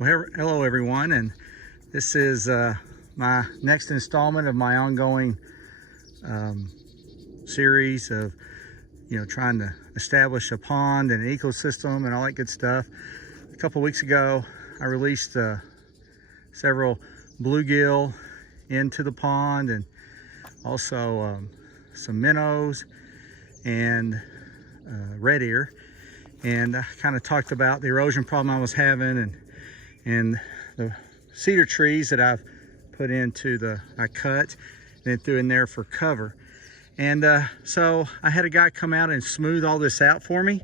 Well, hello everyone, and this is my next installment of my ongoing series of trying to establish a pond and an ecosystem and all that good stuff. A couple weeks ago I released several bluegill into the pond, and also some minnows and red ear, and I kind of talked about the erosion problem I was having and the cedar trees that I've put into I cut and then threw in there for cover. And so I had a guy come out and smooth all this out for me,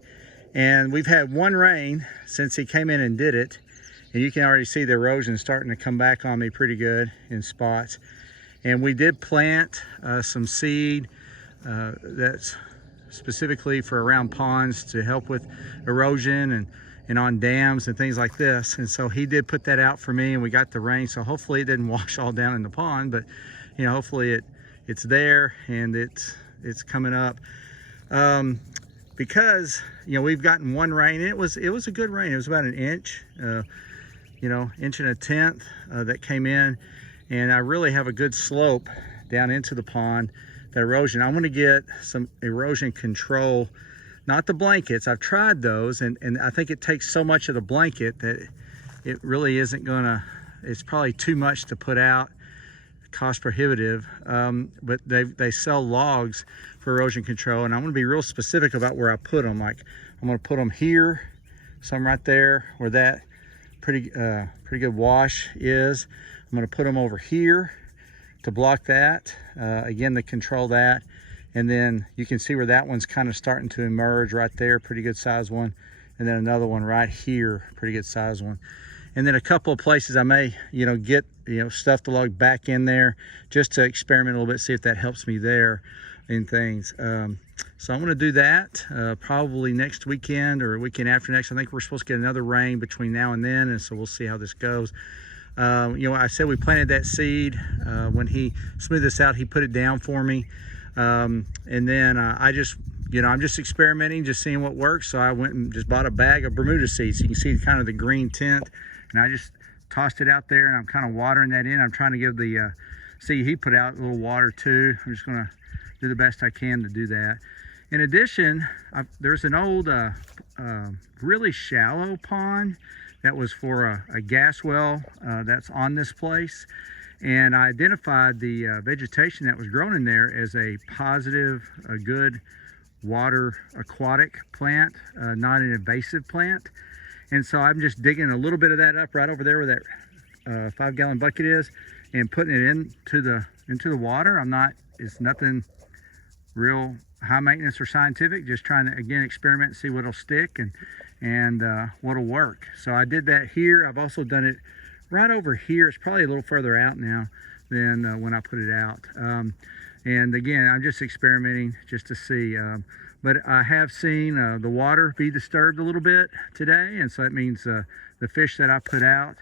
and we've had one rain since he came in and did it, and you can already see the erosion starting to come back on me pretty good in spots. And we did plant some seed that's specifically for around ponds to help with erosion and on dams and things like this. And so he did put that out for me, and we got the rain, so hopefully it didn't wash all down in the pond, but hopefully it's there and it's coming up, because we've gotten one rain, and it was a good rain. It was about an inch, inch and a tenth that came in, and I really have a good slope down into the pond. The erosion, I want to get some erosion control, not the blankets. I've tried those, and I think it takes so much of the blanket that it really isn't gonna, it's probably too much to put out, cost prohibitive. But they sell logs for erosion control, and I'm gonna be real specific about where I put them. Like, I'm gonna put them here, some right there where that pretty good wash is. I'm gonna put them over here to block that, again, to control that. And then you can see where that one's kind of starting to emerge right there, pretty good size one. And then another one right here, pretty good size one. And then a couple of places I may, get, stuff the log back in there just to experiment a little bit, see if that helps me there in things. So I'm gonna do that probably next weekend or weekend after next. I think we're supposed to get another rain between now and then, and so we'll see how this goes. I said we planted that seed. When he smoothed this out, he put it down for me. And then I just, I'm just experimenting, just seeing what works. So I went and just bought a bag of Bermuda seeds. So you can see kind of the green tint, and I just tossed it out there, and I'm kind of watering that in. I'm trying to give the seed he put out a little water too. I'm just going to do the best I can to do that. In addition, there's an old, really shallow pond that was for a gas well that's on this place. And I identified the vegetation that was grown in there as a positive, a good water aquatic plant, not an invasive plant. And so I'm just digging a little bit of that up right over there where that 5-gallon bucket is, and putting it into the water. It's nothing real high maintenance or scientific, just trying to, again, experiment and see what'll stick and what'll work. So I did that here. I've also done it right over here. It's probably a little further out now than when I put it out. And again, I'm just experimenting just to see. But I have seen the water be disturbed a little bit today, and so that means the fish that I put out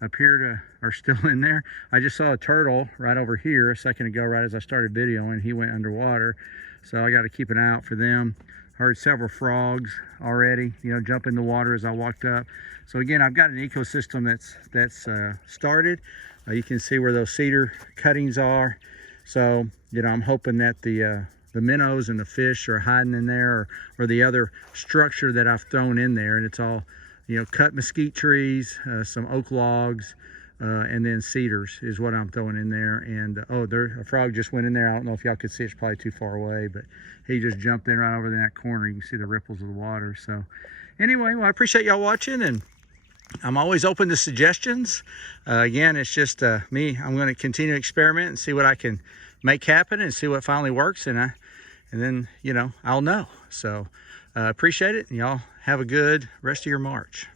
are still in there. I just saw a turtle right over here a second ago, right as I started videoing. He went underwater, so I got to keep an eye out for them. Heard several frogs already, jump in the water as I walked up. So again, I've got an ecosystem that's started. You can see where those cedar cuttings are. So I'm hoping that the minnows and the fish are hiding in there, or the other structure that I've thrown in there, and it's all cut mesquite trees, some oak logs, and then cedars is what I'm throwing in there. And a frog just went in there. I don't know if y'all could see, it's probably too far away, but he just jumped in right over in that corner. You can see the ripples of the water. So anyway, well, I appreciate y'all watching, and I'm always open to suggestions. Again, it's just me. I'm going to continue to experiment and see what I can make happen and see what finally works, and then I'll know. So appreciate it, and y'all have a good rest of your March.